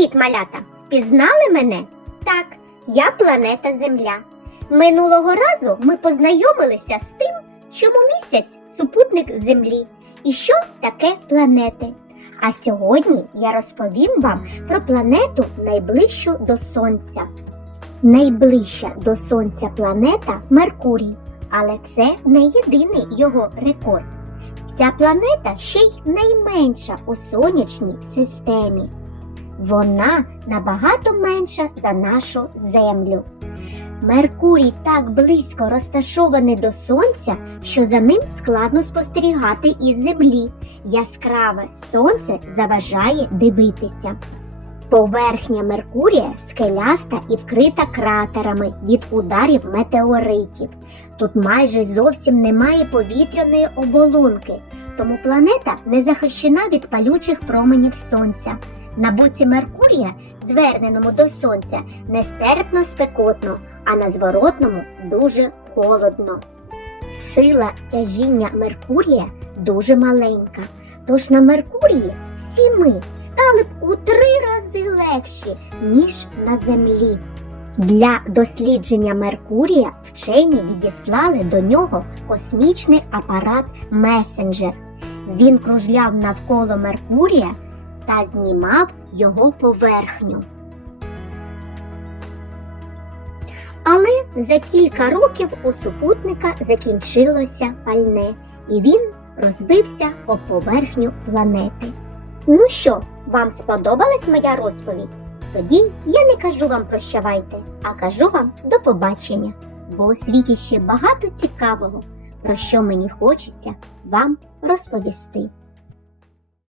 Привіт, малята! Впізнали мене? Так, я планета Земля. Минулого разу ми познайомилися з тим, чому місяць супутник Землі і що таке планети. А сьогодні я розповім вам про планету найближчу до Сонця. Найближча до Сонця планета Меркурій, але це не єдиний його рекорд. Ця планета ще й найменша у сонячній системі. Вона набагато менша за нашу Землю. Меркурій так близько розташований до Сонця, що за ним складно спостерігати із Землі. Яскраве сонце заважає дивитися. Поверхня Меркурія скеляста і вкрита кратерами від ударів метеоритів. Тут майже зовсім немає повітряної оболонки, тому планета не захищена від палючих променів сонця. На боці Меркурія, зверненому до сонця, нестерпно спекотно, а на зворотному дуже холодно. Сила тяжіння Меркурія дуже маленька. Тож на Меркурії всі ми стали б у три рази легші, ніж на Землі. Для дослідження Меркурія вчені відіслали до нього космічний апарат Месенджер. Він кружляв навколо Меркурія та знімав його поверхню. Але за кілька років у супутника закінчилося пальне, і він розбився об поверхню планети. Ну що, вам сподобалась моя розповідь? Тоді я не кажу вам прощавайте, а кажу вам до побачення, бо у світі ще багато цікавого, про що мені хочеться вам розповісти.